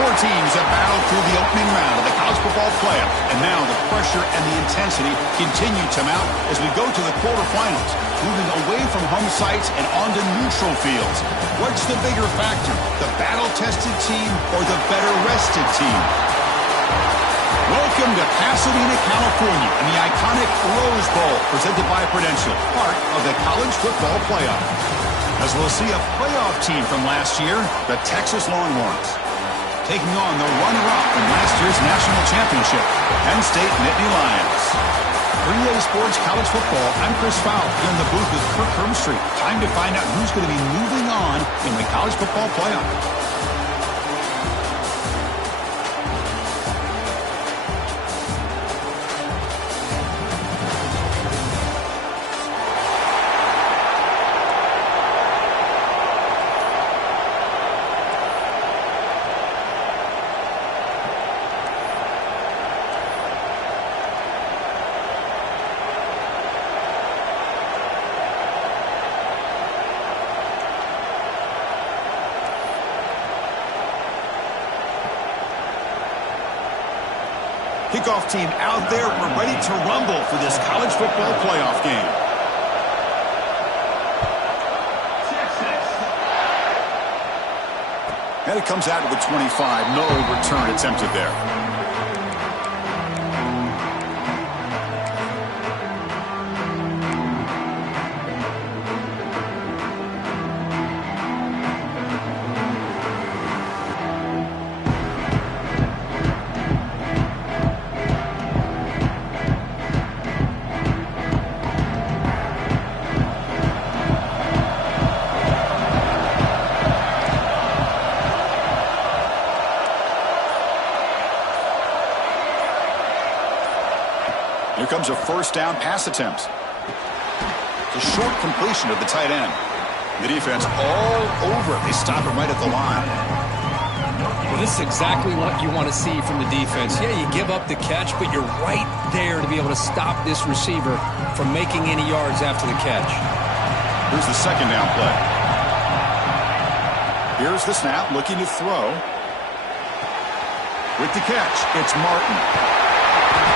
Four teams have battled through the opening round of the college football playoff, and now the pressure and the intensity continue to mount as we go to the quarterfinals, moving away from home sites and onto neutral fields. What's the bigger factor, the battle-tested team or the better-rested team? Welcome to Pasadena, California, and the iconic Rose Bowl, presented by Prudential, part of the college football playoff. As we'll see a playoff team from last year, the Texas Longhorns, taking on the runner-up from last year's national championship, Penn State Nittany Lions. For EA Sports College Football, I'm Chris Fowle here in the booth with Kirk Hermstreet. Time to find out who's going to be moving on in the college football playoff. Kickoff team out there. We're ready to rumble for this college football playoff game. And it comes out to the 25. No return attempted there. Here comes a first down pass attempt. It's a short completion of the tight end. The defense all over it. They stop it right at the line. Well, this is exactly what you want to see from the defense. Yeah, you give up the catch, but you're right there to be able to stop this receiver from making any yards after the catch. Here's the second down play. Here's the snap, looking to throw. With the catch, it's Martin.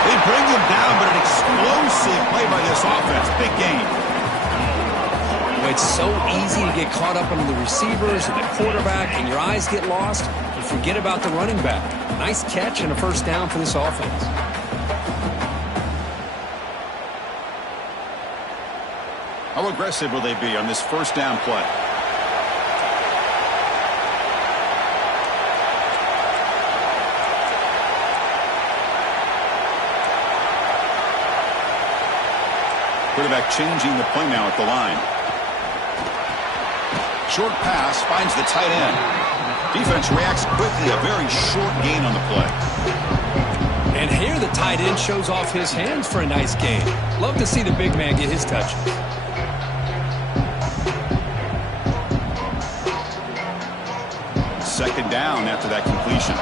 They bring him down, but an explosive play by this offense. Big game. It's so easy to get caught up on the receivers and the quarterback, and your eyes get lost. You forget about the running back. Nice catch and a first down for this offense. How aggressive will they be on this first down play? Quarterback changing the play now at the line. Short pass finds the tight end. Defense reacts quickly. A very short gain on the play. And here the tight end shows off his hands for a nice gain. Love to see the big man get his touches. Second down after that completion.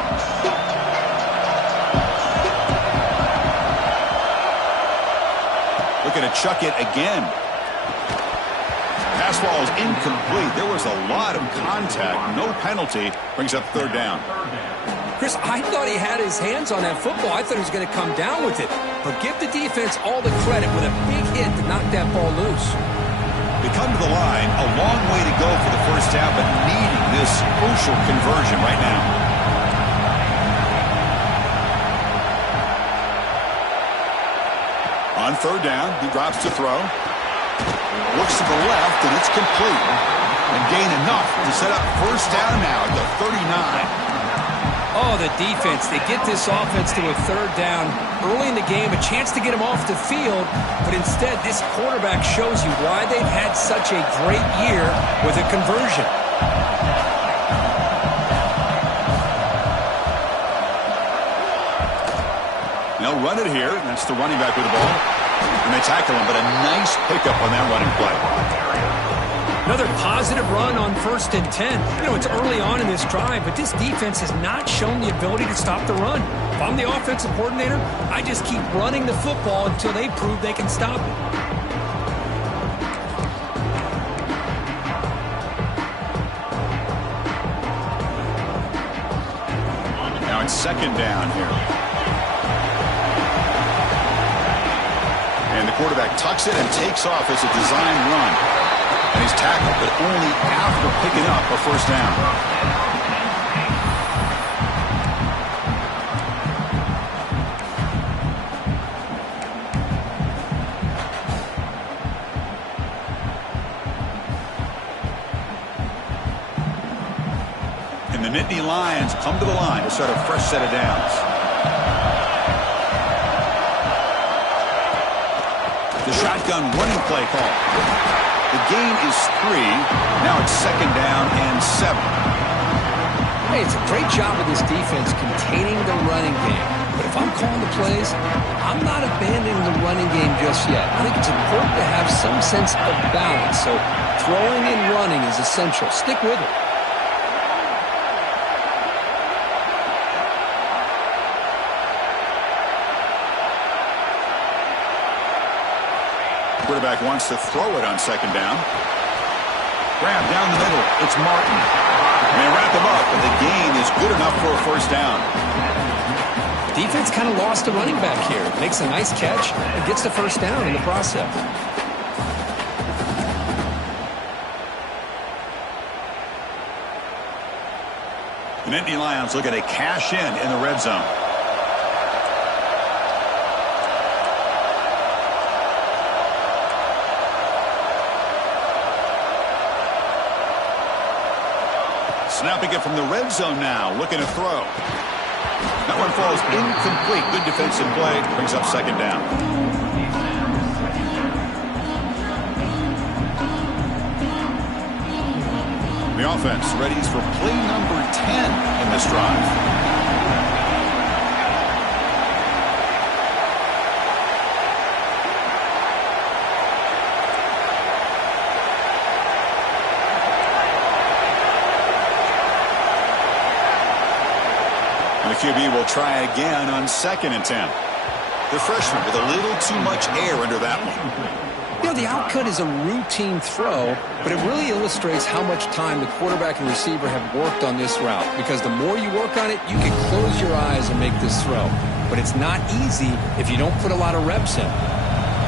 Looking to chuck it again. Pass ball is incomplete. There was a lot of contact. No penalty. Brings up third down. Chris, I thought he had his hands on that football. I thought he was going to come down with it. But give the defense all the credit with a big hit to knock that ball loose. They come to the line. A long way to go for the first down, but needing this crucial conversion right now. On third down, he drops to throw. Looks to the left, and it's complete. And gain enough to set up first down now at the 39. Oh, the defense. They get this offense to a third down early in the game, a chance to get him off the field. But instead, this quarterback shows you why they've had such a great year with a conversion. They'll run it here. That's the running back with the ball. And they tackle him, but a nice pickup on that running play. Another positive run on 1st and 10. You know, it's early on in this drive, but this defense has not shown the ability to stop the run. If I'm the offensive coordinator, I just keep running the football until they prove they can stop it. second down here. And the quarterback tucks it and takes off as a design run. And he's tackled, but only after picking up a first down. And the Nittany Lions come to the line to start a fresh set of downs. The shotgun running play call. The gain is 3. Now it's second down and 7. Hey, it's a great job of this defense containing the running game. But if I'm calling the plays, I'm not abandoning the running game just yet. I think it's important to have some sense of balance. So throwing and running is essential. Stick with it. Quarterback wants to throw it on second down. Grab down the middle. It's Martin. And they wrap him up, and the gain is good enough for a first down. Defense kind of lost the running back here. Makes a nice catch and gets the first down in the process. The Nittany Lions looking to cash in the red zone. Snapping it from the red zone now, looking to throw. That one falls incomplete. Good defensive play. Brings up second down. The offense ready for play number 10 in this drive. The QB will try again on 2nd and 10. The freshman with a little too much air under that one. You know, the outcut is a routine throw, but it really illustrates how much time the quarterback and receiver have worked on this route. Because the more you work on it, you can close your eyes and make this throw. But it's not easy if you don't put a lot of reps in.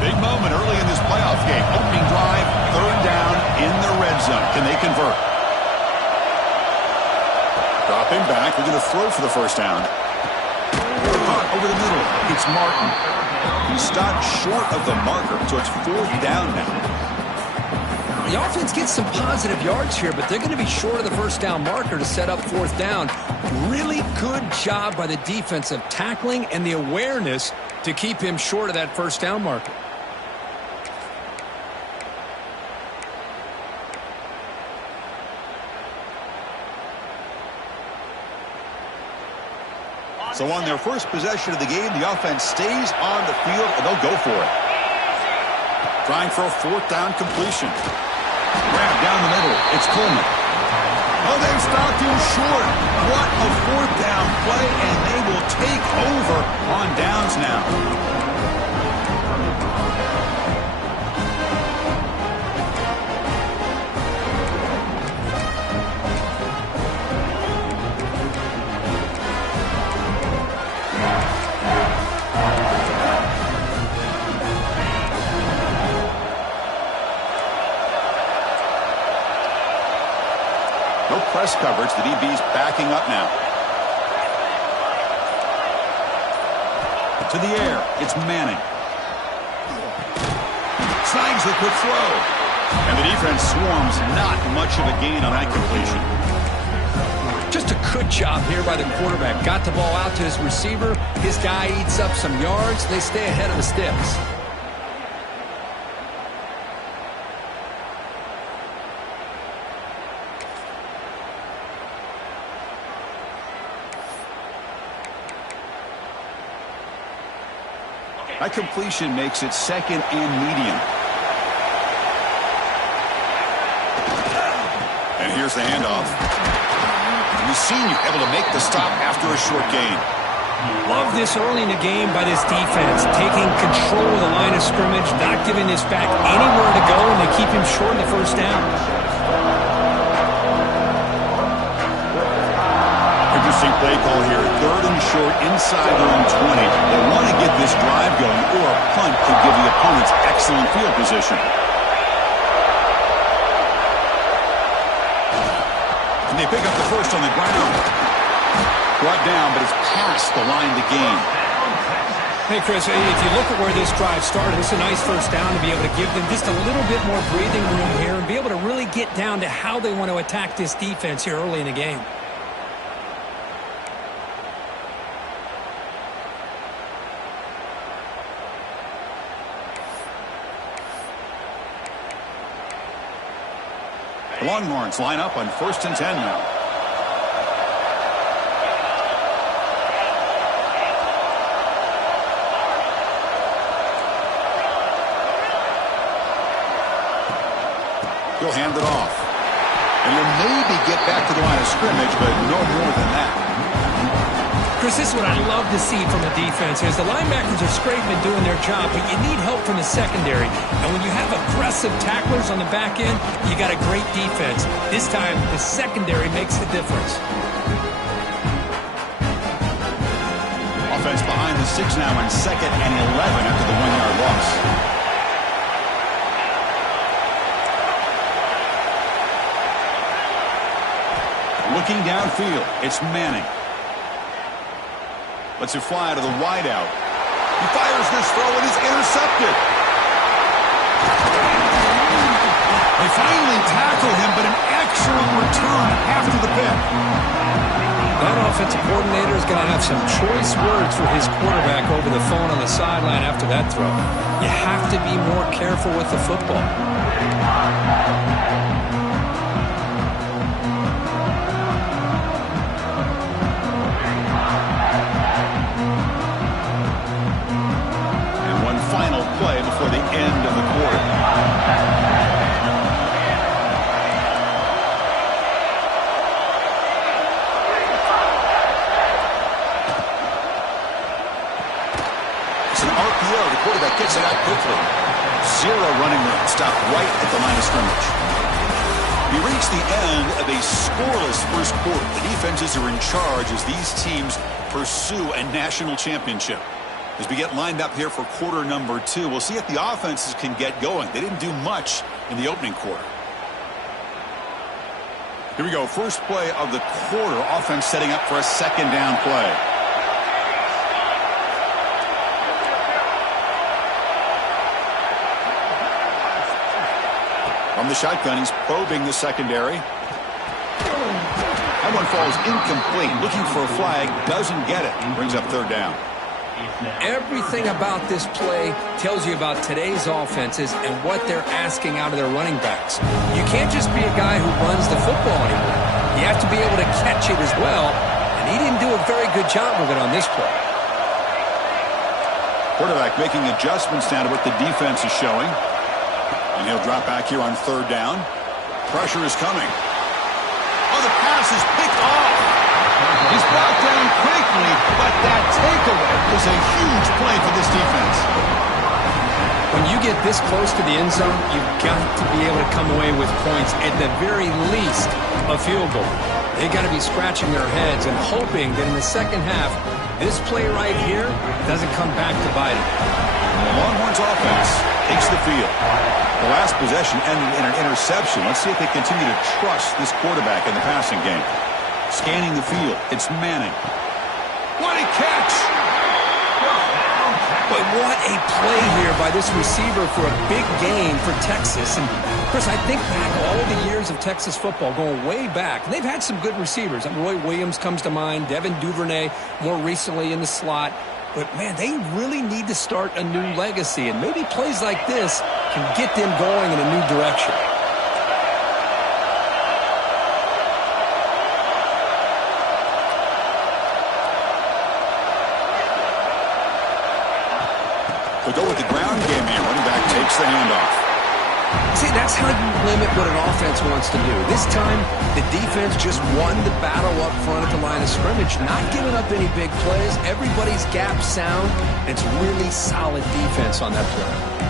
Big moment early in this playoff game. Opening drive, third down in the red zone. Can they convert? Dropping back, we're going to throw for the first down. Caught over the middle, it's Martin. He stopped short of the marker, so it's fourth down now. The offense gets some positive yards here, but they're going to be short of the first down marker to set up fourth down. Really good job by the defense of tackling and the awareness to keep him short of that first down marker. So on their first possession of the game, the offense stays on the field, and they'll go for it. Trying for a fourth down completion. Grab down the middle. It's Coleman. Oh, they stopped him short. What a fourth down play, and they will take over on downs now. Press coverage. The DB's backing up now. To the air. It's Manning. Snags the quick throw. And the defense swarms. Not much of a gain on that completion. Just a good job here by the quarterback. Got the ball out to his receiver. His guy eats up some yards. They stay ahead of the sticks. That completion makes it second and medium. And here's the handoff. The senior able to make the stop after a short gain. Love this early in the game by this defense. Taking control of the line of scrimmage, not giving this back anywhere to go, and they keep him short of the first down. Interesting play call here. 3rd and short inside their own 20. They want to get this drive going, or a punt could give the opponents excellent field position. And they pick up the first on the ground. Brought down, but it's past the line to gain. Hey, Chris, if you look at where this drive started, it's a nice first down to be able to give them just a little bit more breathing room here and be able to really get down to how they want to attack this defense here early in the game. The Longhorns line up on 1st and 10 now. He'll hand it off. And you'll maybe get back to the line of scrimmage, but no more than that. Chris, this is what I love to see from a defense. As the linebackers are scraping and doing their job, but you need help from the secondary. And when you have aggressive tacklers on the back end, you got a great defense. This time, the secondary makes the difference. Offense behind the 6 now on 2nd and 11 after the 1-yard loss. Looking downfield, it's Manning. Lets it fly to the wideout. He fires this throw and is intercepted. They finally tackle him, but an excellent return after the pick. That offensive coordinator is going to have some choice words for his quarterback over the phone on the sideline after that throw. You have to be more careful with the football. Final play before the end of the quarter. It's an RPO. The quarterback gets it out quickly. 0 running room. Stopped right at the line of scrimmage. We reach the end of a scoreless first quarter. The defenses are in charge as these teams pursue a national championship. As we get lined up here for quarter number 2, we'll see if the offenses can get going. They didn't do much in the opening quarter. Here we go. First play of the quarter. Offense setting up for a 2nd down play. From the shotgun, he's probing the secondary. That one falls incomplete. Looking for a flag. Doesn't get it. Brings up 3rd down. Everything about this play tells you about today's offenses and what they're asking out of their running backs. You can't just be a guy who runs the football anymore. You have to be able to catch it as well, and he didn't do a very good job of it on this play. Quarterback making adjustments now to what the defense is showing. And he'll drop back here on 3rd down. Pressure is coming. Oh, the pass is picked off. He's brought down quickly, but that takeaway is a huge play for this defense. When you get this close to the end zone, you've got to be able to come away with points, at the very least, a field goal. They've got to be scratching their heads and hoping that in the second half, this play right here doesn't come back to bite them. The Longhorns offense takes the field. The last possession ended in an interception. Let's see if they continue to trust this quarterback in the passing game. Scanning the field, it's Manning. What a catch! But what a play here by this receiver for a big game for Texas. And, Chris, I think back all the years of Texas football, going way back, and they've had some good receivers. Roy Williams comes to mind, Devin Duvernay more recently in the slot. But, man, they really need to start a new legacy, and maybe plays like this can get them going in a new direction. They'll go with the ground game here. Running back takes the handoff. See, that's how you limit what an offense wants to do. This time, the defense just won the battle up front at the line of scrimmage, not giving up any big plays. Everybody's gap sound. It's really solid defense on that play.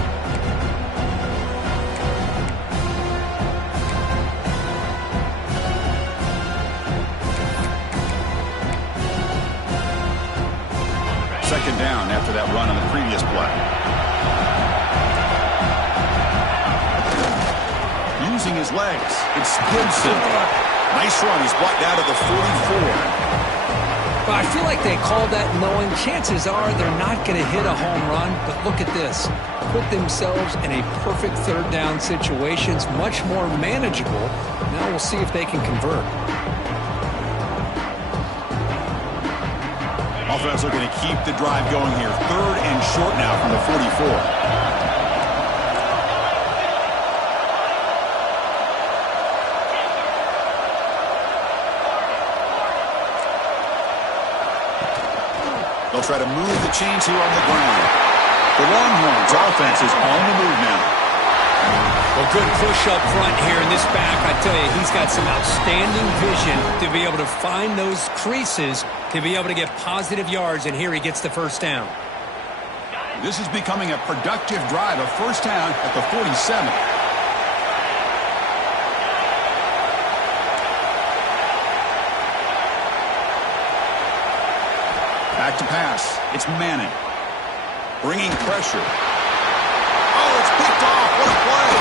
second down after that run on the previous play. Using his legs, it's Gibson. Nice run. He's brought down to the 44. Well, I feel like they called that knowing chances are they're not going to hit a home run. But look at this. Put themselves in a perfect third down situation. It's much more manageable. Now we'll see if they can convert. Offense looking to keep the drive going here. Third and short now from the 44. They'll try to move the chains here on the ground. The Longhorns offense is on the move now. Well, good push up front here in this back. I tell you, he's got some outstanding vision to be able to find those creases, to be able to get positive yards, and here he gets the first down. This is becoming a productive drive, a first down at the 47. Back to pass. It's Manning. Bringing pressure. Oh, it's picked off. What a play.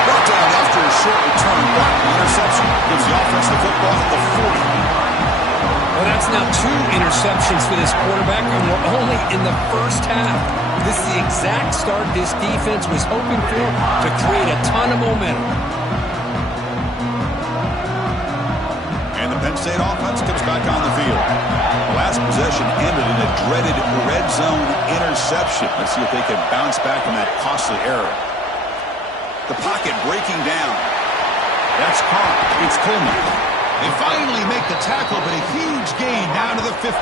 Brought down after a short return, but the interception gives the offense the football at the 40. Well, that's now 2 interceptions for this quarterback, and we're only in the first half. This is the exact start this defense was hoping for to create a ton of momentum. And the Penn State offense comes back on the field. The last possession ended in a dreaded red zone interception. Let's see if they can bounce back from that costly error. The pocket breaking down. That's caught. It's Coleman. They finally make the tackle, but a huge gain down to the 15.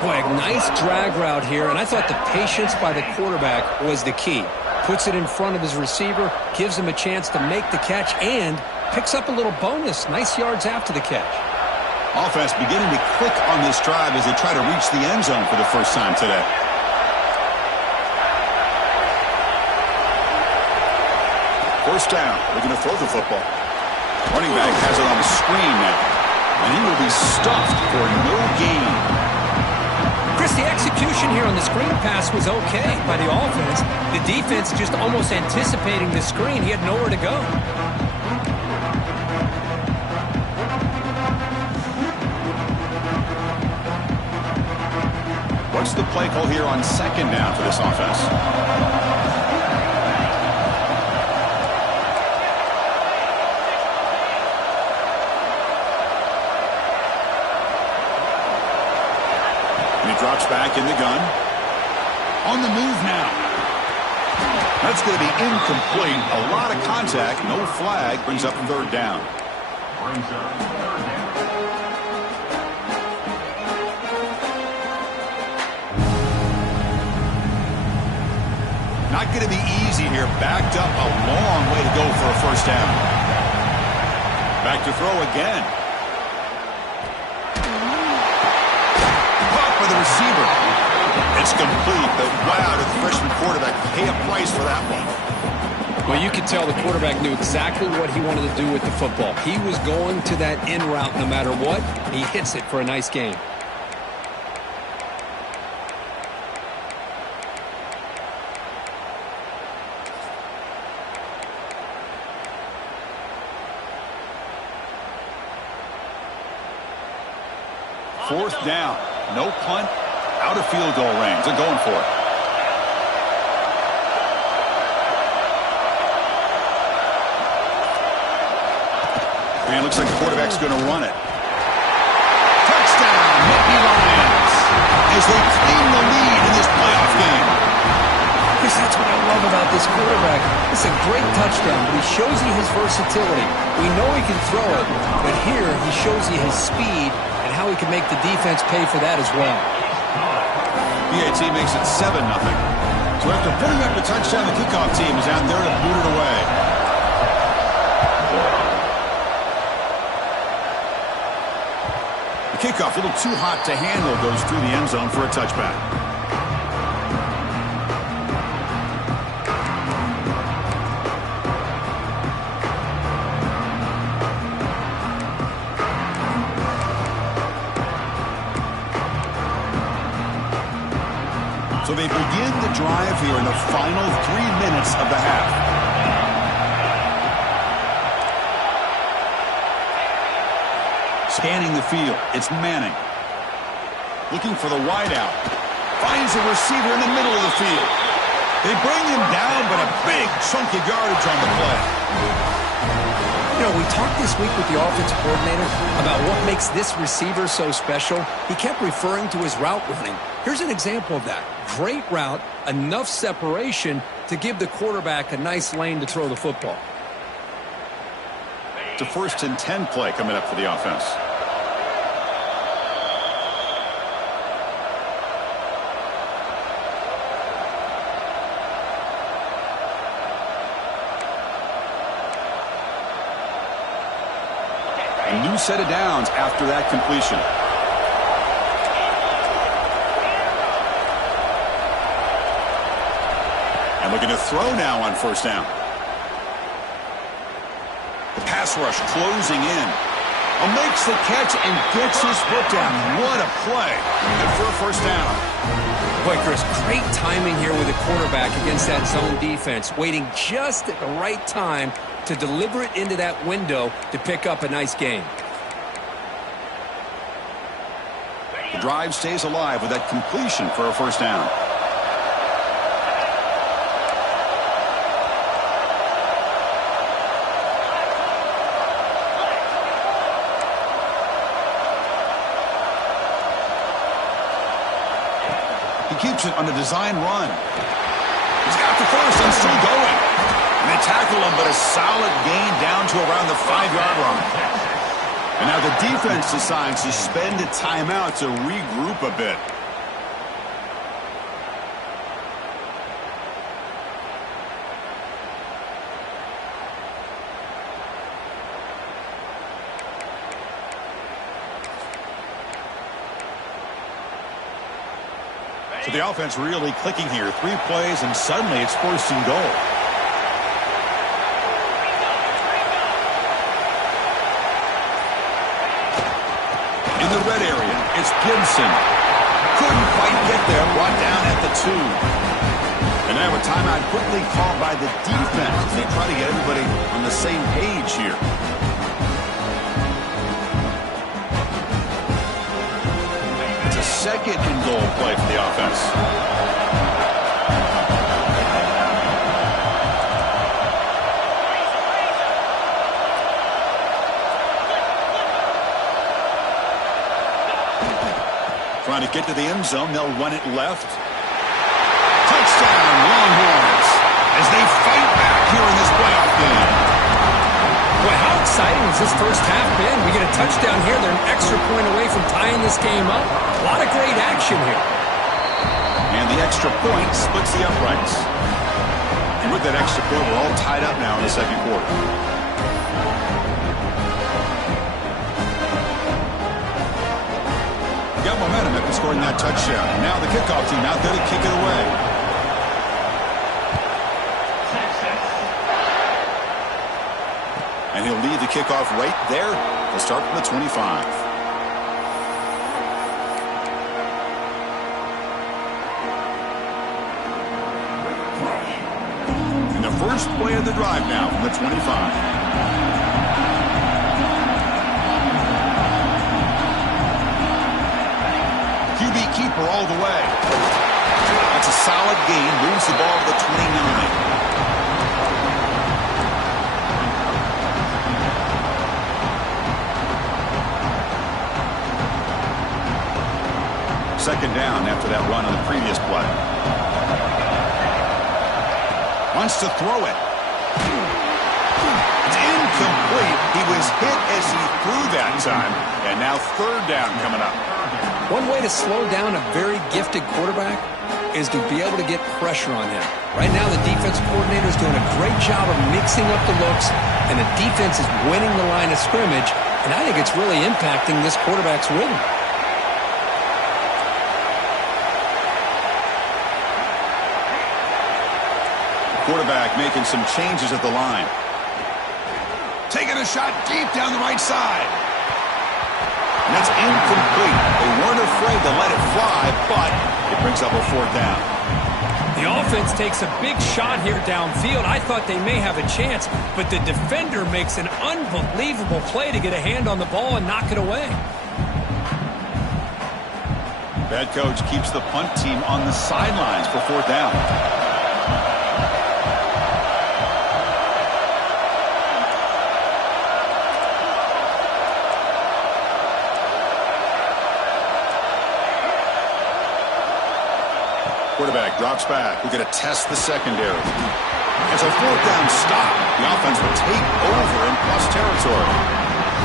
Boy, a nice drag route here, and I thought the patience by the quarterback was the key. Puts it in front of his receiver, gives him a chance to make the catch, and picks up a little bonus. Nice yards after the catch. Offense beginning to click on this drive as they try to reach the end zone for the first time today. First down, looking to throw the football. Running back has it on the screen now, and he will be stuffed for no gain. Chris, the execution here on the screen pass was okay by the offense. The defense just almost anticipating the screen. He had nowhere to go. What's the play call here on second down for this offense? And he drops back in the gun. On the move now. That's going to be incomplete. A lot of contact. No flag. Brings up third down. Not going to be easy here. Backed up a long way to go for a first down. Back to throw again. Caught by the receiver. It's complete, but wow, did the freshman quarterback pay a price for that one. Well, you could tell the quarterback knew exactly what he wanted to do with the football. He was going to that in route no matter what. He hits it for a nice gain. Fourth down. No punt. Out of field goal range. They're going for it. And it looks like the quarterback's going to run it. Touchdown, Nittany Lions, as they claim the lead in this playoff game. Chris, that's what I love about this quarterback. It's a great touchdown, but he shows you his versatility. We know he can throw it, but here he shows you his speed and how he can make the defense pay for that as well. PAT makes it 7-0. So after putting up the touchdown, the kickoff team is out there to boot it away. The kickoff, a little too hot to handle, goes through the end zone for a touchback. the drive here in the final 3 minutes of the half. Scanning the field, it's Manning. Looking for the wideout. Finds a receiver in the middle of the field. They bring him down, but a big chunk of yardage on the play. You know, we talked this week with the offensive coordinator about what makes this receiver so special. He kept referring to his route running. Here's an example of that. Great route, enough separation to give the quarterback a nice lane to throw the football. It's a 1st and 10 play coming up for the offense. A new set of downs after that completion. And looking to throw now on 1st down. The pass rush closing in. Makes the catch and gets his foot down. What a play. Good for a 1st down. Boy, Chris, great timing here with the quarterback against that zone defense, waiting just at the right time to deliver it into that window to pick up a nice gain. The drive stays alive with that completion for a 1st down. He keeps it on a design run. He's got the 1st and still going. And they tackle him, but a solid gain down to around the 5-yard line. And now the defense decides to spend a timeout to regroup a bit. So the offense really clicking here. 3 plays, and suddenly it's 1st and goal. In the red area, it's Gibson. Couldn't quite get there, brought down at the 2. And now a timeout quickly called by the defense as they try to get everybody on the same page here. It's a 2nd and goal play for the offense. Trying to get to the end zone. They'll run it left. Touchdown, Longhorns, as they fight back here in this playoff game. Boy, how exciting has this first half been? We get a touchdown here. They're an extra point away from tying this game up. A lot of great action here. And the extra point splits the uprights. And with that extra point, we're all tied up now in the 2nd quarter. Got momentum after scoring that touchdown. Now the kickoff team out there to kick it away. And he'll lead the kickoff right there. They'll start from the 25. And the first play of the drive now from the 25. Keeper all the way. That's a solid gain. Moves the ball to the 29. Second down after that run on the previous play. Wants to throw it. It's incomplete. He was hit as he threw that time. And now 3rd down coming up. One way to slow down a very gifted quarterback is to be able to get pressure on him. Right now, the defensive coordinator is doing a great job of mixing up the looks, and the defense is winning the line of scrimmage, and I think it's really impacting this quarterback's rhythm. Quarterback making some changes at the line. Taking a shot deep down the right side. And that's incomplete. They weren't afraid to let it fly, but it brings up a 4th down. The offense takes a big shot here downfield. I thought they may have a chance, but the defender makes an unbelievable play to get a hand on the ball and knock it away. Bad coach keeps the punt team on the sidelines for 4th down. Quarterback drops back. We're going to test the secondary. It's a 4th down stop. The offense will take over in plus territory.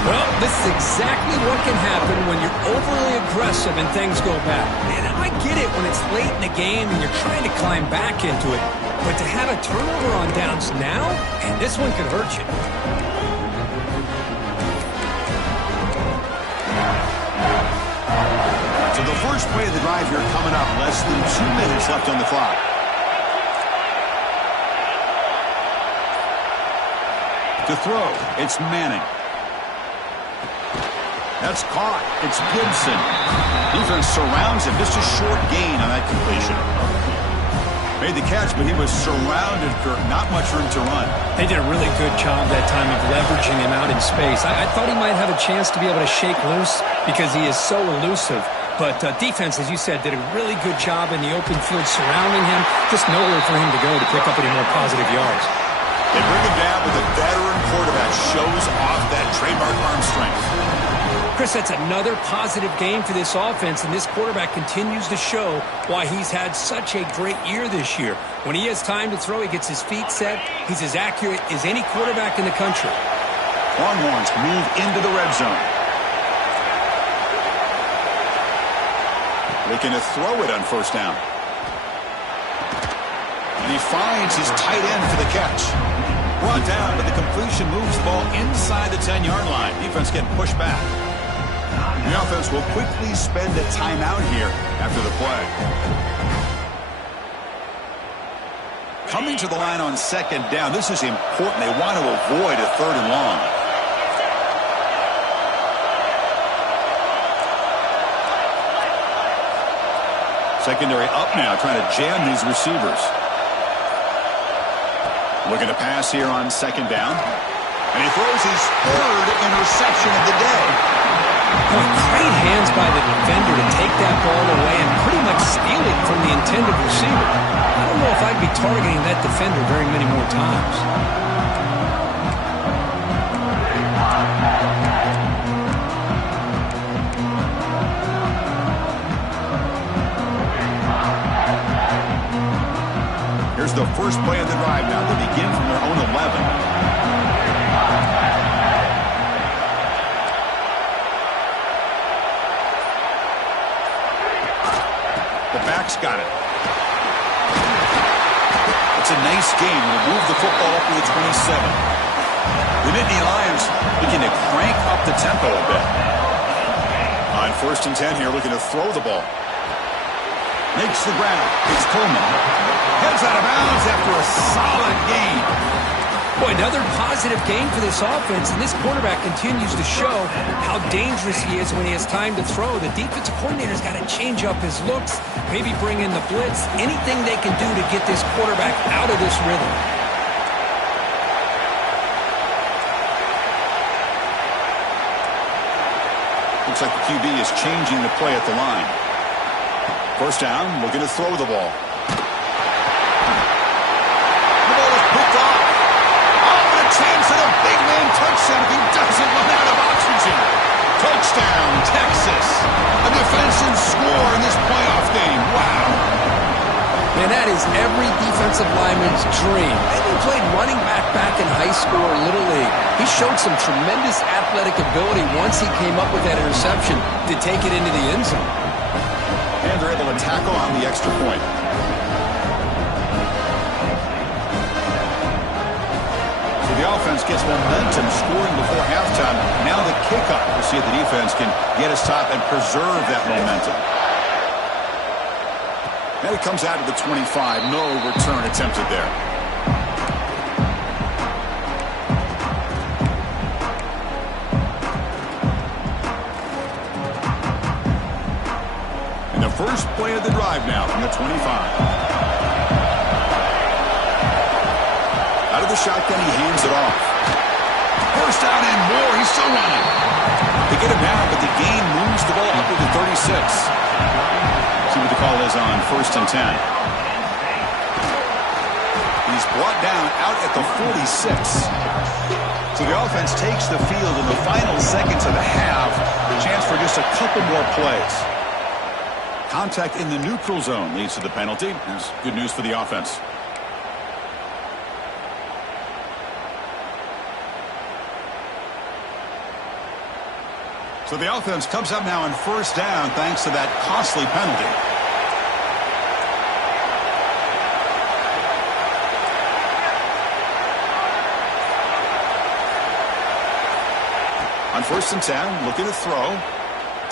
Well, this is exactly what can happen when you're overly aggressive and things go bad. And I get it when it's late in the game and you're trying to climb back into it. But to have a turnover on downs now, man, this one could hurt you. So the first play of the drive here coming up. Less than 2 minutes left on the clock. To throw, it's Manning. That's caught. It's Gibson. Defense surrounds him. Just a short gain on that completion. Made the catch, but he was surrounded, Kirk. Not much room to run. They did a really good job that time of leveraging him out in space. I thought he might have a chance to be able to shake loose because he is so elusive. But defense, as you said, did a really good job in the open field surrounding him. Just nowhere for him to go to pick up any more positive yards. They bring him down with a veteran quarterback. Shows off that trademark arm strength. Chris, that's another positive game for this offense, and this quarterback continues to show why he's had such a great year this year. When he has time to throw, he gets his feet set. He's as accurate as any quarterback in the country. Longhorns move into the red zone. Looking to throw it on 1st down. And he finds his tight end for the catch. Brought down, but the completion moves the ball inside the 10-yard line. Defense getting pushed back. The offense will quickly spend a timeout here after the play. Coming to the line on 2nd down. This is important. They want to avoid a 3rd and long. Secondary up now, trying to jam these receivers. Looking to pass here on 2nd down. And he throws his 3rd interception of the day. Great hands by the defender to take that ball away and pretty much steal it from the intended receiver. I don't know if I'd be targeting that defender very many more times. Here's the first play of the drive now. They begin from their own 11. Back's got it. It's a nice game. We'll move the football up to the 27. The Nittany Lions looking to crank up the tempo a bit. On 1st and 10 here, looking to throw the ball. Makes the ground. It's Coleman. Heads out of bounds after a solid game. Boy, another positive game for this offense, and this quarterback continues to show how dangerous he is when he has time to throw. The defensive coordinator's got to change up his looks, maybe bring in the blitz, anything they can do to get this quarterback out of this rhythm. Looks like the QB is changing the play at the line. 1st down, looking to throw the ball. The ball is picked off. Chance at a big man touchdown. He doesn't run out of oxygen. Touchdown, Texas. A defensive score in this playoff game. Wow. Man, that is every defensive lineman's dream. And he played running back in high school or Little League. He showed some tremendous athletic ability once he came up with that interception to take it into the end zone. And they're able to tackle on the extra point. The offense gets momentum scoring before halftime. Now the kickoff. We'll see if the defense can get us top and preserve that momentum. And it comes out to the 25. No return attempted there. And the first play of the drive now from the 25. the shotgun, he hands it off. First down and more. He's still running. They get him down, but the gain moves the ball up to the 36. See what the call is on 1st and 10. He's brought down out at the 46. So the offense takes the field in the final seconds of the half. A chance for just a couple more plays. Contact in the neutral zone leads to the penalty. That's good news for the offense. So the offense comes up now on 1st down thanks to that costly penalty. On 1st and 10, looking to throw.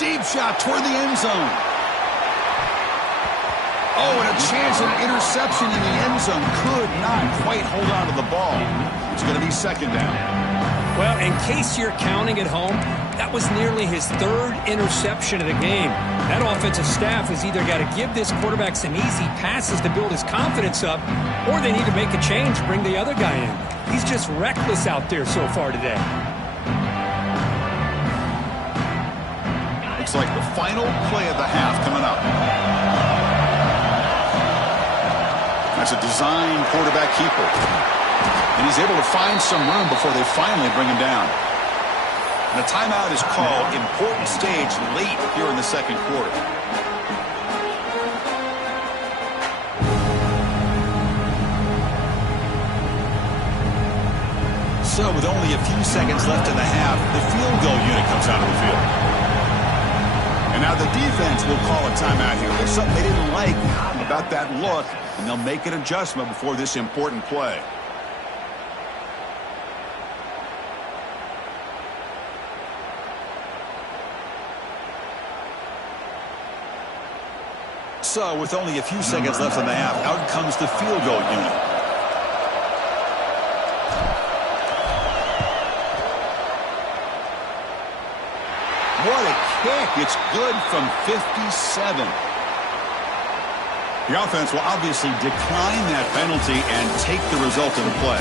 Deep shot toward the end zone. Oh, and a chance at an interception in the end zone. Could not quite hold on to the ball. It's going to be 2nd down. Well, in case you're counting at home, that was nearly his 3rd interception of the game. That offensive staff has either got to give this quarterback some easy passes to build his confidence up, or they need to make a change, bring the other guy in. He's just reckless out there so far today. Looks like the final play of the half coming up. That's a design quarterback keeper. And he's able to find some room before they finally bring him down. And a timeout is called. Important stage late here in the 2nd quarter. So with only a few seconds left in the half, the field goal unit comes out of the field. And now the defense will call a timeout here. There's something they didn't like about that look, and they'll make an adjustment before this important play. So with only a few seconds left in the half, out comes the field goal unit. What a kick. It's good from 57. The offense will obviously decline that penalty and take the result of the play.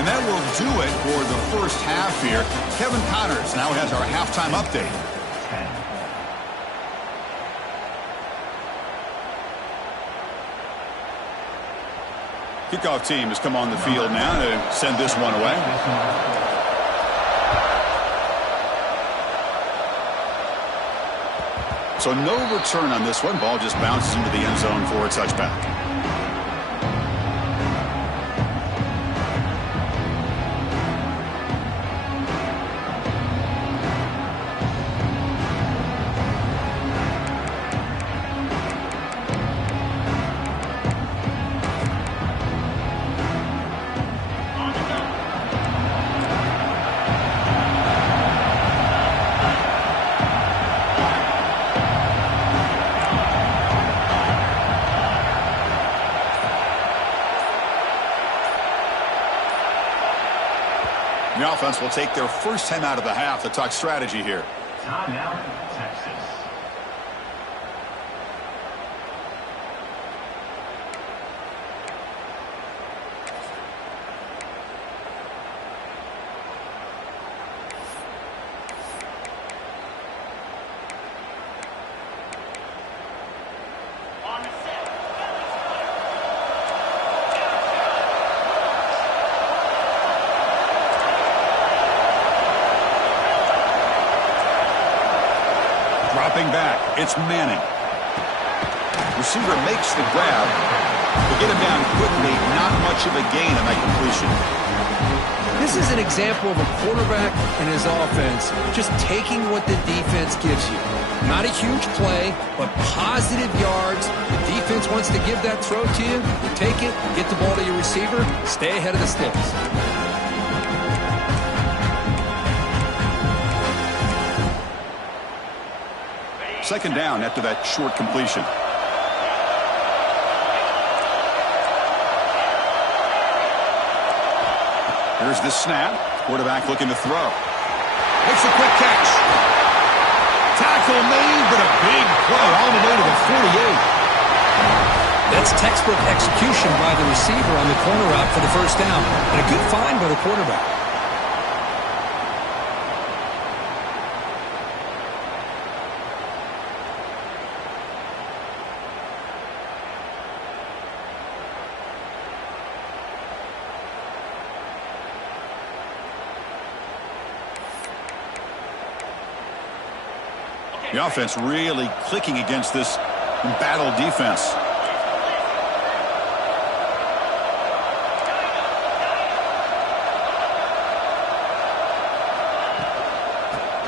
And that will do it for the first half here. Kevin Connors now has our halftime update. Kickoff team has come on the field now to send this one away. So no return on this one. Ball just bounces into the end zone for a touchback. The offense will take their first 10 out of the half to talk strategy here. Timeout, Texas. Dropping back, it's Manning. Receiver makes the grab. They get him down quickly, not much of a gain on that completion. This is an example of a quarterback and his offense just taking what the defense gives you. Not a huge play, but positive yards. The defense wants to give that throw to you. You take it, get the ball to your receiver, stay ahead of the sticks. Second down after that short completion. Here's the snap. Quarterback looking to throw. Makes a quick catch. Tackle made, but a big play all the way to the 48. That's textbook execution by the receiver on the corner route for the first down. And a good find by the quarterback. The offense really clicking against this embattled defense.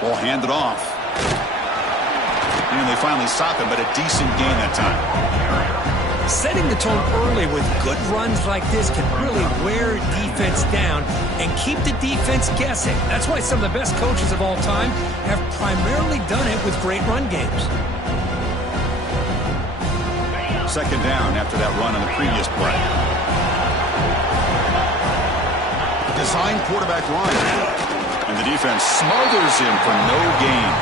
Ball handed off. And they finally stop him, but a decent gain that time. Setting the tone early with good runs like this can really wear defense down and keep the defense guessing. That's why some of the best coaches of all time have primarily done it with great run games. Second down after that run on the previous play. A design quarterback run. And the defense smothers him for no gain.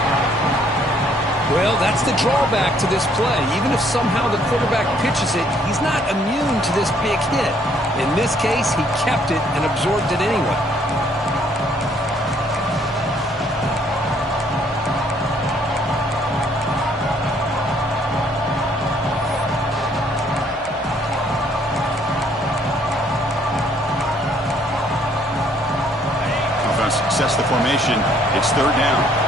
Well, that's the drawback to this play. Even if somehow the quarterback pitches it, he's not immune to this big hit. In this case, he kept it and absorbed it anyway. Offense sets the formation. It's third down.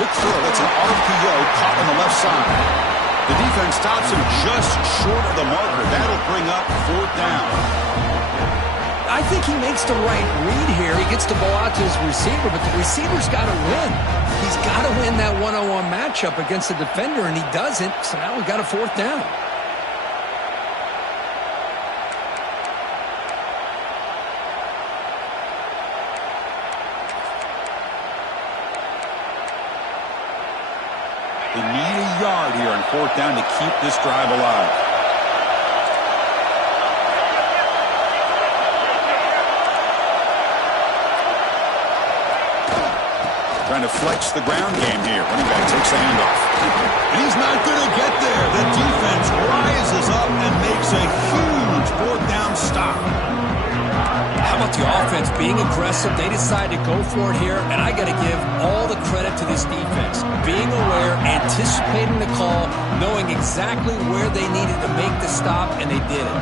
It's an RPO caught on the left side. The defense stops him just short of the marker. That'll bring up fourth down. I think he makes the right read here. He gets the ball out to his receiver, but the receiver's got to win. He's got to win that one-on-one matchup against the defender, and he doesn't, so now we've got a fourth down. They need a yard here on fourth down to keep this drive alive. Trying to flex the ground game here. Running back takes the handoff. And he's not going to get there. The defense rises up and makes a huge fourth down stop. How about the offense being aggressive? They decide to go for it here, and I got to give all the credit to this defense. Being aware, anticipating the call, knowing exactly where they needed to make the stop, and they did it.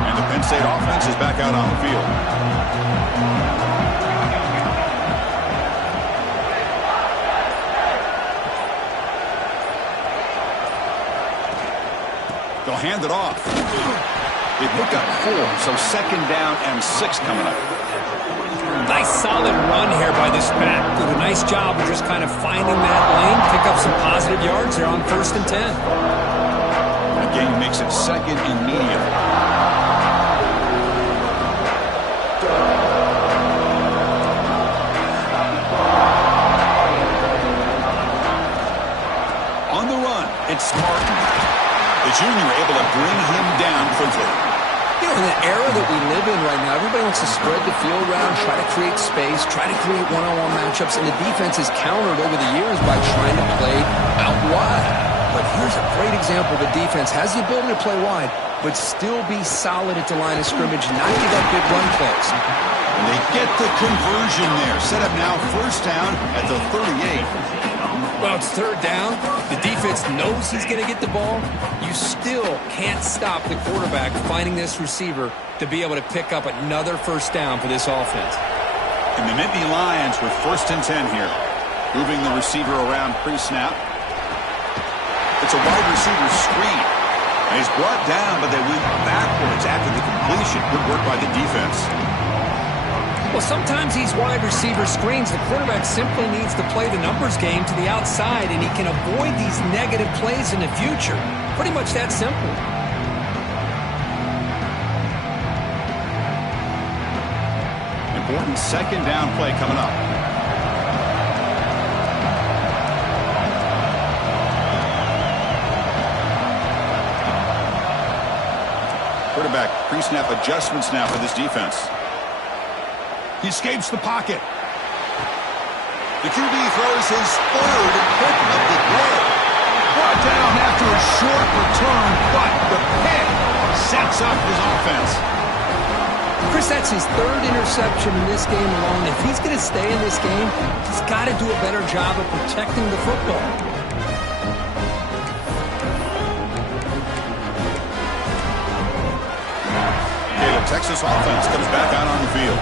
And the Penn State offense is back out on the field. They'll hand it off. They pick up 4, so second down and 6 coming up. Nice solid run here by this back. Did a nice job of just kind of finding that lane, pick up some positive yards there on 1st and 10. That game makes it second and medium. On the run, it's Martin. The junior able to bring him down quickly. You know, in the era that we live in right now, everybody wants to spread the field around, try to create space, try to create one-on-one matchups, and the defense has countered over the years by trying to play out wide. But here's a great example. The defense has the ability to play wide, but still be solid at the line of scrimmage, not give up big run plays. And they get the conversion there. Set up now first down at the 38. Well, it's third down. The defense knows he's going to get the ball. You still can't stop the quarterback finding this receiver to be able to pick up another first down for this offense. And the Nittany Lions with 1st and 10 here. Moving the receiver around pre-snap. It's a wide receiver screen. And he's brought down, but they went backwards after the completion. Good work by the defense. Well, sometimes these wide receiver screens, the quarterback simply needs to play the numbers game to the outside, and he can avoid these negative plays in the future. Pretty much that simple. Important second down play coming up. Quarterback pre-snap adjustments now for this defense. He escapes the pocket. The QB throws his third pick of the day. Brought down after a short return, but the pick sets up his offense. Chris, that's his third interception in this game alone. If he's going to stay in this game, he's got to do a better job of protecting the football. Okay, the Texas offense comes back out on the field.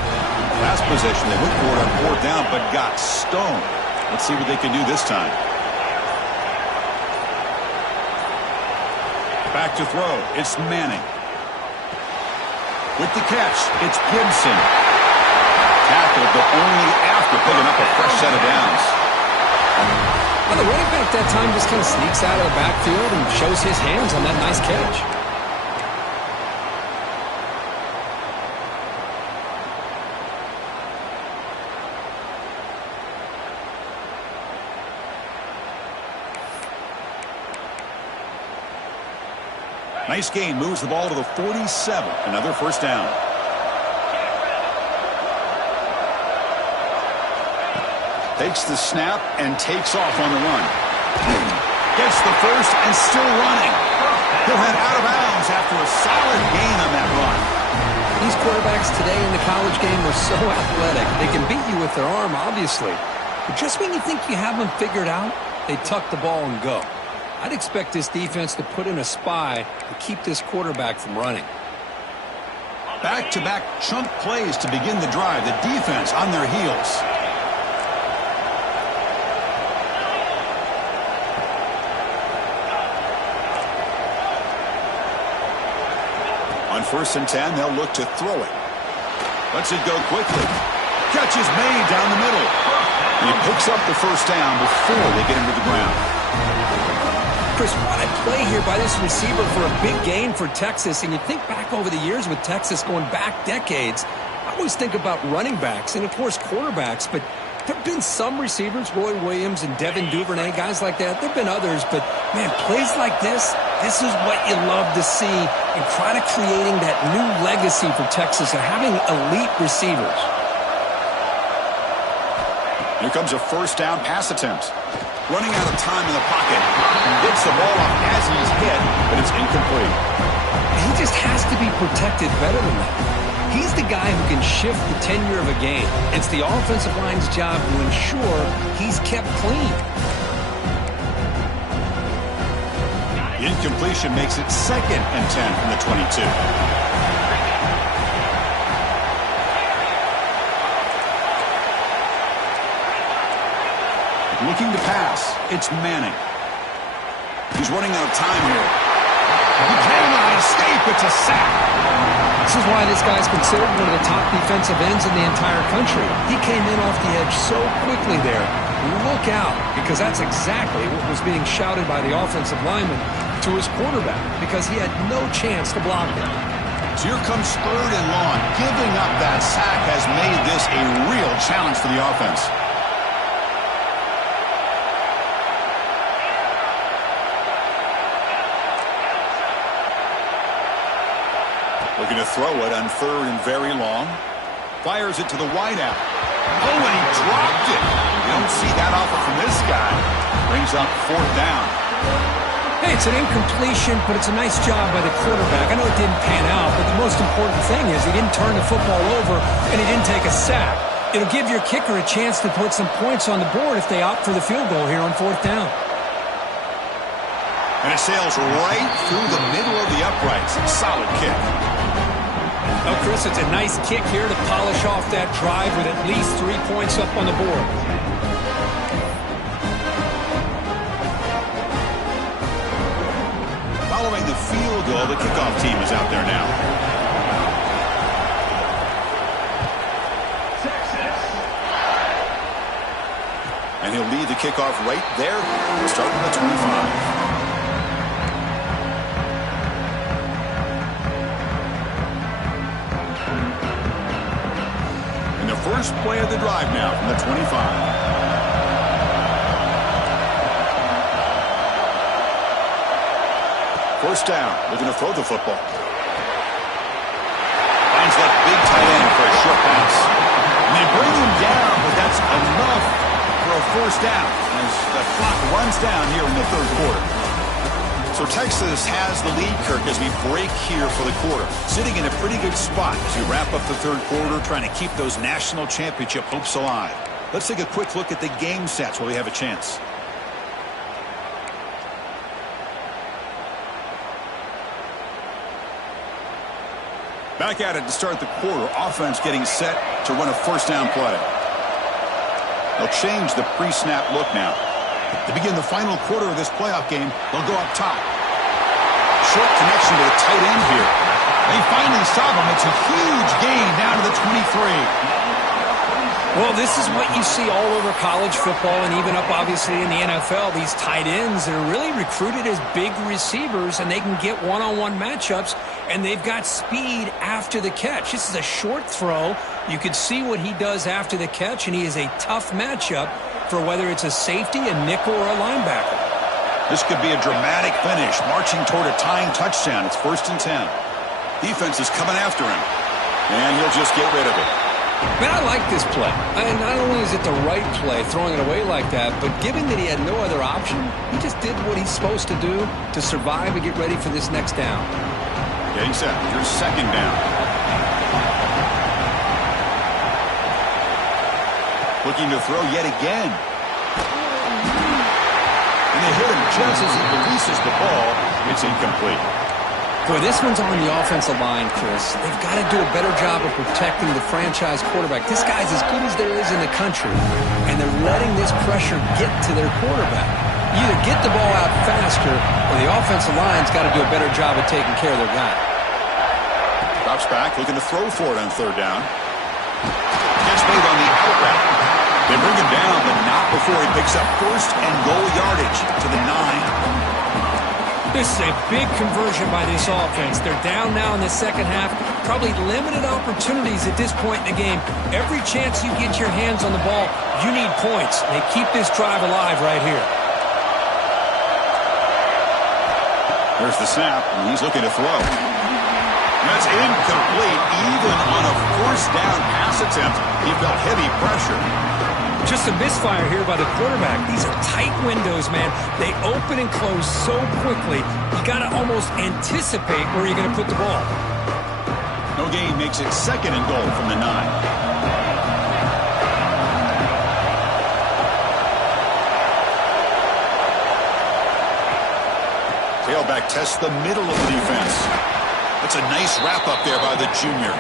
Last possession, they went for it on fourth down, but got stoned. Let's see what they can do this time. Back to throw. It's Manning. With the catch, it's Gibson. Tackled, but only after picking up a fresh set of downs. Well, the running back that time just kind of sneaks out of the backfield and shows his hands on that nice catch. Nice gain, moves the ball to the 47. Another first down. Takes the snap and takes off on the run. Gets the first and still running. He'll head out of bounds after a solid gain on that run. These quarterbacks today in the college game are so athletic. They can beat you with their arm, obviously. But just when you think you have them figured out, they tuck the ball and go. I'd expect this defense to put in a spy to keep this quarterback from running. Back-to-back chunk plays to begin the drive. The defense on their heels. On 1st and 10, they'll look to throw it. Lets it go quickly. Catch is made down the middle. And he picks up the first down before they get him to the ground. Chris, what a play here by this receiver for a big gain for Texas. And you think back over the years with Texas going back decades, I always think about running backs and, of course, quarterbacks. But there have been some receivers, Roy Williams and Devin Duvernay, guys like that. There have been others. But, man, plays like this is what you love to see and try to creating that new legacy for Texas of having elite receivers. Here comes a first down pass attempt. Running out of time in the pocket. Gets the ball off as he's hit, but it's incomplete. He just has to be protected better than that. He's the guy who can shift the tenure of a game. It's the offensive line's job to ensure he's kept clean. The incompletion makes it 2nd and 10 from the 22. Looking to pass. It's Manning. He's running out of time here. He cannot escape. It's a sack. This is why this guy's considered one of the top defensive ends in the entire country. He came in off the edge so quickly there. Look out, because that's exactly what was being shouted by the offensive lineman to his quarterback, because he had no chance to block it. So here comes 3rd and long. Giving up that sack has made this a real challenge for the offense. Looking to throw it on 3rd and very long. Fires it to the wideout. Oh, and he dropped it. You don't see that often from this guy. Brings up 4th down. Hey, it's an incompletion, but it's a nice job by the quarterback. I know it didn't pan out, but the most important thing is he didn't turn the football over and he didn't take a sack. It'll give your kicker a chance to put some points on the board if they opt for the field goal here on 4th down. And it sails right through the middle of the uprights. Solid kick. Well, Chris, it's a nice kick here to polish off that drive with at least 3 points up on the board. Following the field goal, the kickoff team is out there now. And he'll lead the kickoff right there, starting at 25. First play of the drive now from the 25. First down. Looking to throw the football. that big tight end for a short pass. And they bring him down, but that's enough for a first down as the clock runs down here in the third quarter. So Texas has the lead, Kirk, as we break here for the quarter. Sitting in a pretty good spot as we wrap up the third quarter, trying to keep those national championship hopes alive. Let's take a quick look at the game stats while we have a chance. Back at it to start the quarter. Offense getting set to run a first down play. They'll change the pre-snap look now. To begin the final quarter of this playoff game, they'll go up top. Short connection to the tight end here. They finally stop him. It's a huge gain down to the 23. Well, this is what you see all over college football and even up, obviously, in the NFL. These tight ends that are really recruited as big receivers, and they can get one-on-one matchups, and they've got speed after the catch. This is a short throw. You could see what he does after the catch, and he is a tough matchup for whether it's a safety, a nickel, or a linebacker. This could be a dramatic finish, marching toward a tying touchdown. It's 1st and 10. Defense is coming after him, and he'll just get rid of it. Man, I like this play. And not only is it the right play, throwing it away like that, but given that he had no other option, he just did what he's supposed to do to survive and get ready for this next down. Getting set. Here's second down. Looking to throw yet again. And they hit him just as he releases the ball. It's incomplete. Boy, this one's on the offensive line, Chris. They've got to do a better job of protecting the franchise quarterback. This guy's as good as there is in the country, and they're letting this pressure get to their quarterback. You either get the ball out faster, or the offensive line's got to do a better job of taking care of their guy. Drops back, looking to throw for it on third down. Gets made on the out route. They bring him down, but not before he picks up 1st and goal yardage to the 9. This is a big conversion by this offense. They're down now in the second half. Probably limited opportunities at this point in the game. Every chance you get your hands on the ball, you need points. They keep this drive alive right here. There's the snap, and he's looking to throw. That's incomplete. Even on a 1st down pass attempt, he felt heavy pressure. Just a misfire here by the quarterback. These are tight windows, man. They open and close so quickly. You got to almost anticipate where you're going to put the ball. No gain makes it 2nd and goal from the 9. Tailback tests the middle of the defense. That's a nice wrap up there by the junior.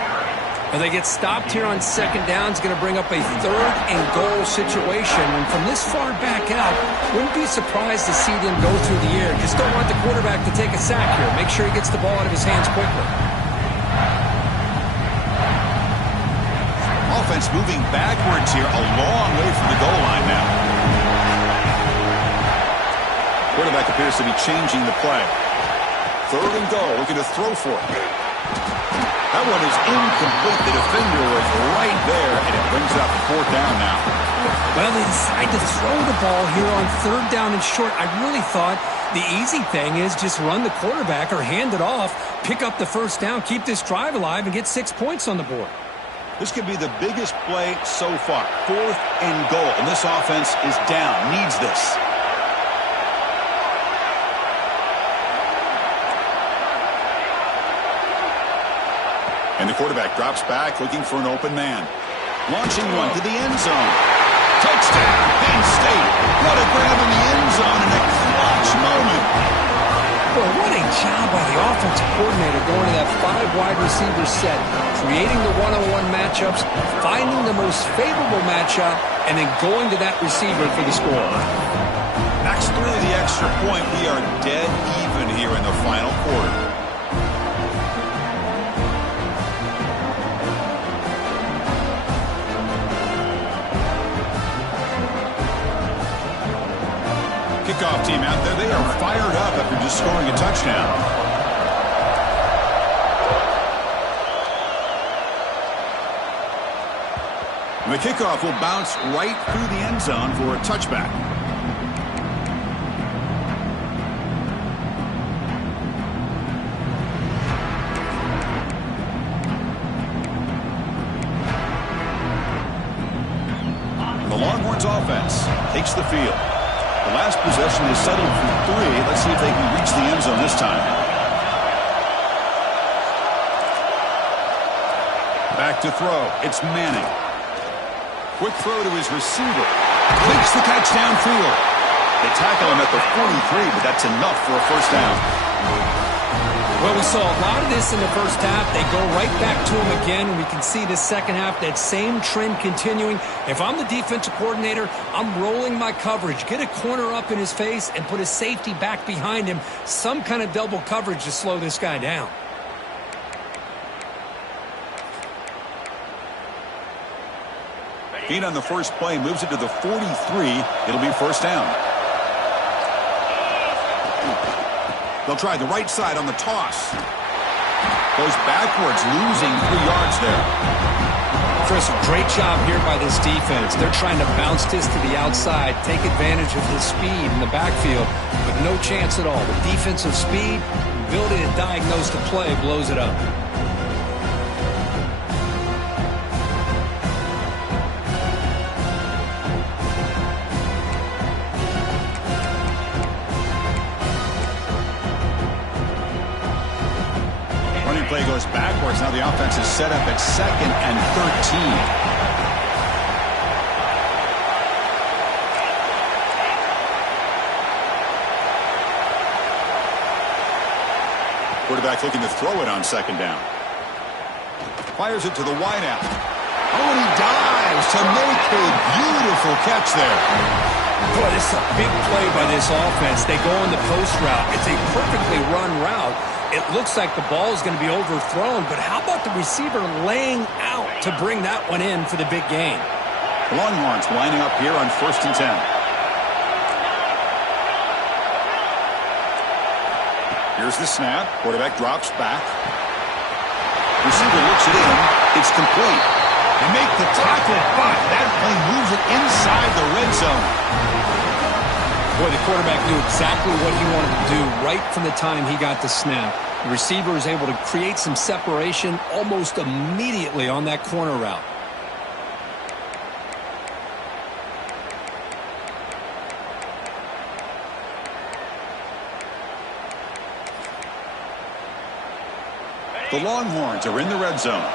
And they get stopped here on 2nd down. It's going to bring up a 3rd and goal situation. And from this far back out, wouldn't be surprised to see them go through the air. Just don't want the quarterback to take a sack here. Make sure he gets the ball out of his hands quickly. Offense moving backwards here, a long way from the goal line now. Quarterback appears to be changing the play. 3rd and goal, looking to throw for it. That one is incomplete. The defender was right there, and it brings up 4th down now. Well, they decide to throw the ball here on 3rd down and short. I really thought the easy thing is just run the quarterback or hand it off, pick up the 1st down, keep this drive alive, and get 6 points on the board. This could be the biggest play so far. 4th and goal, and this offense is down, needs this. And the quarterback drops back, looking for an open man. Launching one to the end zone. Touchdown, Penn State. What a grab in the end zone in a clutch moment. Boy, what a job by the offensive coordinator going to that 5 wide receiver set, creating the one-on-one matchups, finding the most favorable matchup, and then going to that receiver for the score. Backs through the extra point. We are dead even here in the final quarter. Kickoff team out there. They are fired up after just scoring a touchdown. And the kickoff will bounce right through the end zone for a touchback. Longhorns offense takes the field. The last possession is settled for 3. Let's see if they can reach the end zone this time. Back to throw. It's Manning. Quick throw to his receiver. Makes the catch downfield. They tackle him at the 43, but that's enough for a first down. Well, we saw a lot of this in the first half. They go right back to him again, and we can see the second half, that same trend continuing. If I'm the defensive coordinator, I'm rolling my coverage. Get a corner up in his face and put a safety back behind him. Some kind of double coverage to slow this guy down. Gain on the first play, moves it to the 43. It'll be first down. They'll try the right side on the toss. Goes backwards, losing 3 yards there. Chris, great job here by this defense. They're trying to bounce this to the outside, take advantage of his speed in the backfield, but no chance at all. The defensive speed, ability to diagnose the play, blows it up. Play goes backwards. Now the offense is set up at 2nd and 13. Quarterback looking to throw it on 2nd down. Fires it to the wideout. Oh, and he dives to make a beautiful catch there. Boy, this is a big play by this offense. They go on the post route. It's a perfectly run route. It looks like the ball is going to be overthrown, but how about the receiver laying out to bring that one in for the big gain? The Longhorns lining up here on 1st and 10. Here's the snap. Quarterback drops back. Receiver looks it in. It's complete. They make the tackle, but that play moves it inside the red zone. Boy, the quarterback knew exactly what he wanted to do right from the time he got the snap. The receiver is able to create some separation almost immediately on that corner route. The Longhorns are in the red zone.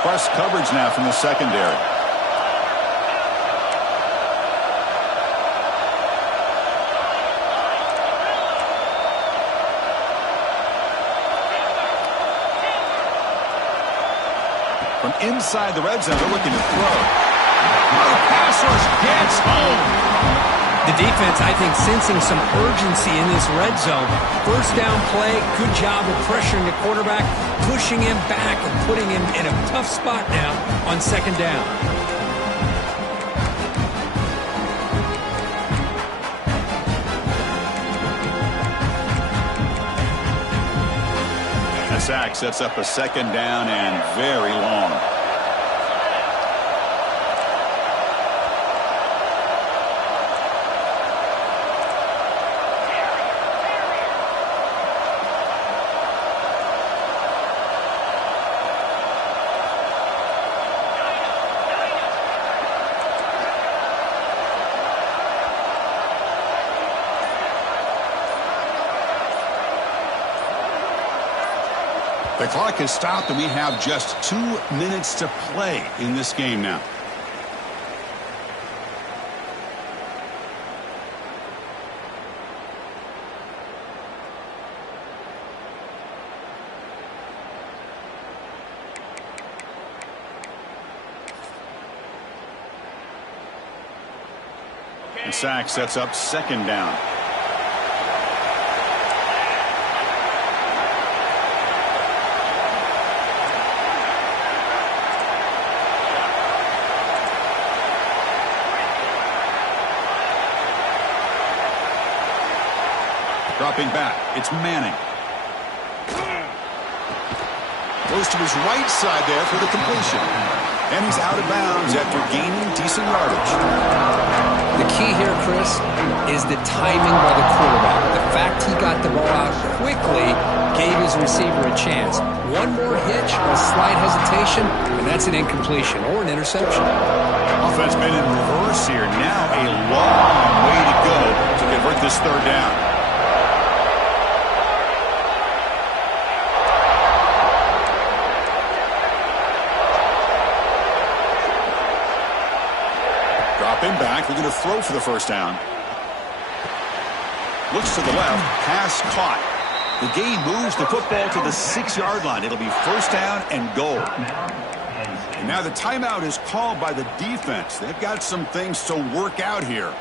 Press coverage now from the secondary. From inside the red zone, they're looking to throw. The pass rush gets home. The defense, I think, sensing some urgency in this red zone. First down play, good job of pressuring the quarterback, pushing him back and putting him in a tough spot now on 2nd down. The sack sets up a 2nd down and very long. The clock has stopped, and we have just 2 minutes to play in this game now. And sack sets up 2nd down. Dropping back, it's Manning. Goes to his right side there for the completion. And he's out of bounds after gaining decent yardage. The key here, Chris, is the timing by the quarterback. The fact he got the ball out quickly gave his receiver a chance. One more hitch or a slight hesitation, and that's an incompletion or an interception. Offense been in reverse here. Now a long way to go to convert this third down. Dropping back, we're going to throw for the first down. Looks to the left, pass caught. The game moves the football to the 6-yard line. It'll be first down and goal. And now the timeout is called by the defense. They've got some things to work out here.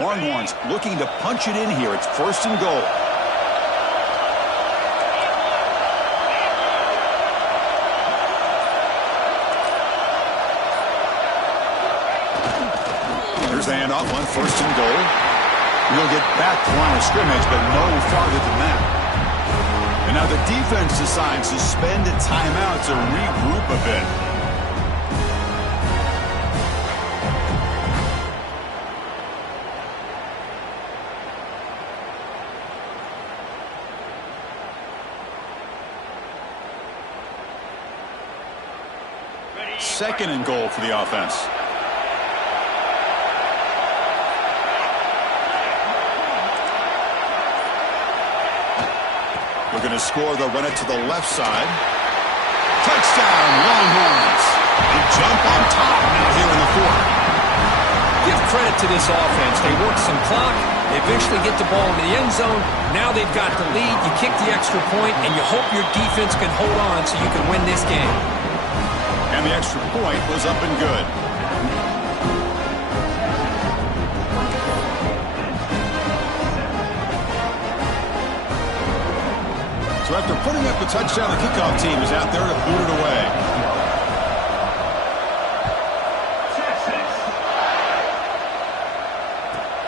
Longhorns looking to punch it in here. It's first and goal. Here's the handoff on first and goal. He'll get back to line of scrimmage, but no farther than that. And now the defense decides to spend a timeout to regroup a bit. Second and goal for the offense. We're going to score. They'll run it to the left side. Touchdown, Longhorns. They jump on top now here in the fourth. Give credit to this offense. They work some clock. They eventually get the ball into the end zone. Now they've got the lead. You kick the extra point, and you hope your defense can hold on so you can win this game. And the extra point was up and good. So after putting up the touchdown, the kickoff team is out there to boot it away.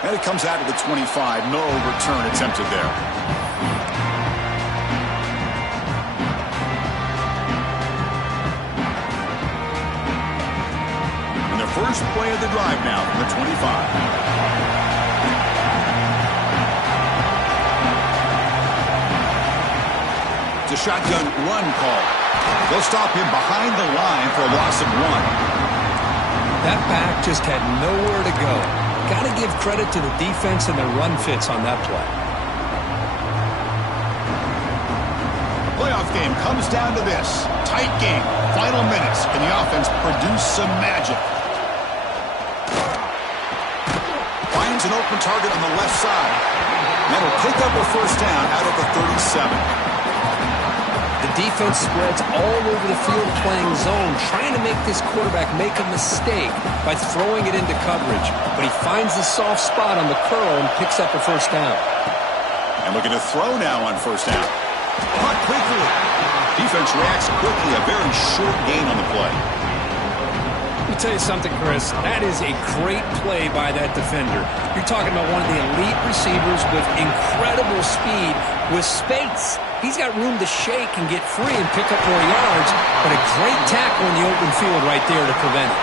And it comes out to the 25. No return attempted there. First play of the drive now from the 25. It's a shotgun run call. They'll stop him behind the line for a loss of 1. That back just had nowhere to go. Got to give credit to the defense and the run fits on that play. Playoff game comes down to this. Tight game. Final minutes. Can the offense produce some magic? Finds an open target on the left side. That'll pick up a first down out of the 37. The defense spreads all over the field playing zone, trying to make this quarterback make a mistake by throwing it into coverage. But he finds the soft spot on the curl and picks up a first down. And looking to throw now on first down. Caught quickly. Defense reacts quickly. A very short gain on the play. Let me tell you something, Chris. That is a great play by that defender. You're talking about one of the elite receivers with incredible speed, with space. He's got room to shake and get free and pick up more yards, but a great tackle in the open field right there to prevent it.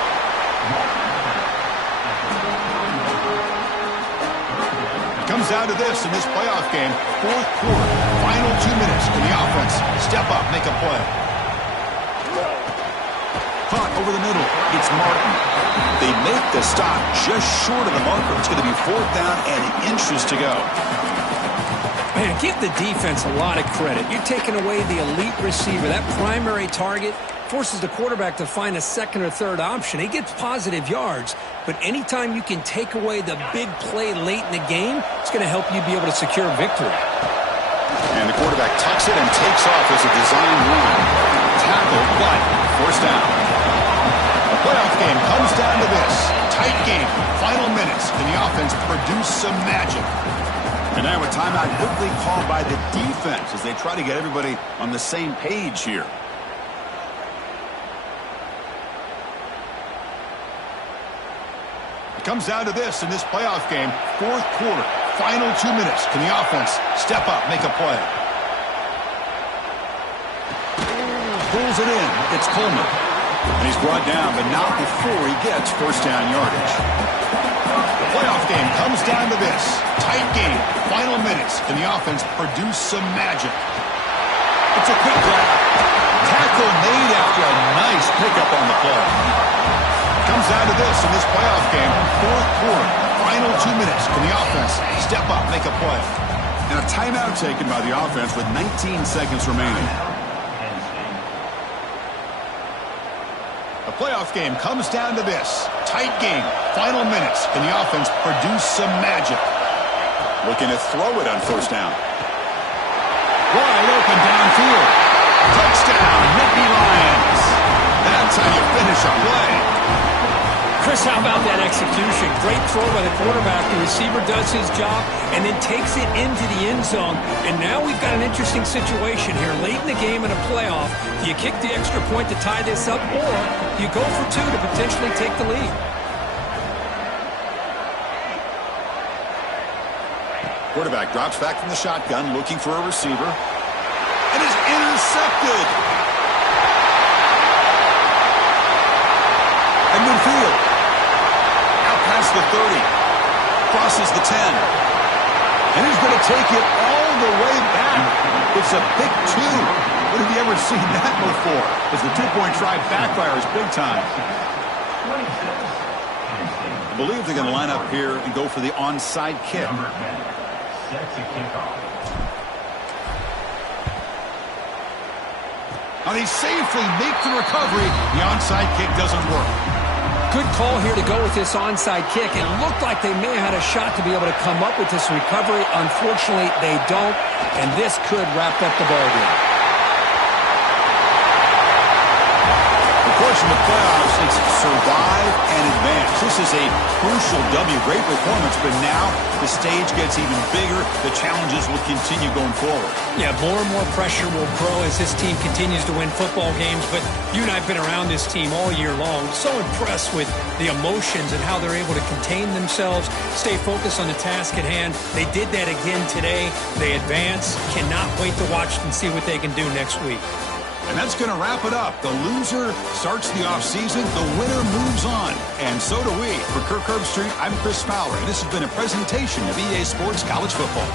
It comes down to this in this playoff game. Fourth quarter, final 2 minutes. Can the offense step up, make a play? Caught over the middle. It's Martin. They make the stop just short of the marker. It's going to be fourth down and inches to go. Man, give the defense a lot of credit. You're taking away the elite receiver. That primary target forces the quarterback to find a second or third option. He gets positive yards, but anytime you can take away the big play late in the game, it's going to help you be able to secure victory. And the quarterback tucks it and takes off as a design run. Tackle, but first down. The playoff game comes down to this. Tight game, final minutes. Can the offense produce some magic? And now a timeout quickly called by the defense as they try to get everybody on the same page here. Comes down to this in this playoff game, fourth quarter, final 2 minutes. Can the offense step up, make a play? Pulls it in. It's Coleman. And he's brought down, but not before he gets first down yardage. The playoff game comes down to this. Tight game, final minutes. Can the offense produce some magic? It's a quick grab. Tackle made after a nice pickup on the play. Comes down to this in this playoff game, fourth quarter, final 2 minutes. Can the offense step up, make a play? And a timeout taken by the offense with 19 seconds remaining. The playoff game comes down to this. Tight game, final minutes. Can the offense produce some magic? Looking to throw it on first down. Wide open downfield. Touchdown, Nittany Lions. That's how you finish a play. Chris, how about that execution? Great throw by the quarterback. The receiver does his job and then takes it into the end zone. And now we've got an interesting situation here. Late in the game in a playoff, do you kick the extra point to tie this up, or do you go for two to potentially take the lead? Quarterback drops back from the shotgun, looking for a receiver. And is intercepted. And midfield. Out past the 30. Crosses the 10. And he's going to take it all the way back. It's a big two. When have you ever seen that before? As the two-point try backfires big time. I believe they're going to line up here and go for the onside kick. Sets a kickoff. Now they safely make the recovery. The onside kick doesn't work. Good call here to go with this onside kick. It looked like they may have had a shot to be able to come up with this recovery. Unfortunately, they don't, and this could wrap up the ball game. Of course, in the playoffs, it's survive and advance. This is a crucial W. Great performance, but now the stage gets even bigger. The challenges will continue going forward. Yeah, more and more pressure will grow as this team continues to win football games. But you and I have been around this team all year long. So impressed with the emotions and how they're able to contain themselves, stay focused on the task at hand. They did that again today. They advance. Cannot wait to watch and see what they can do next week. And that's going to wrap it up. The loser starts the offseason. The winner moves on. And so do we. For Kirk Herbstreit, I'm Chris Fowler. This has been a presentation of EA Sports College Football.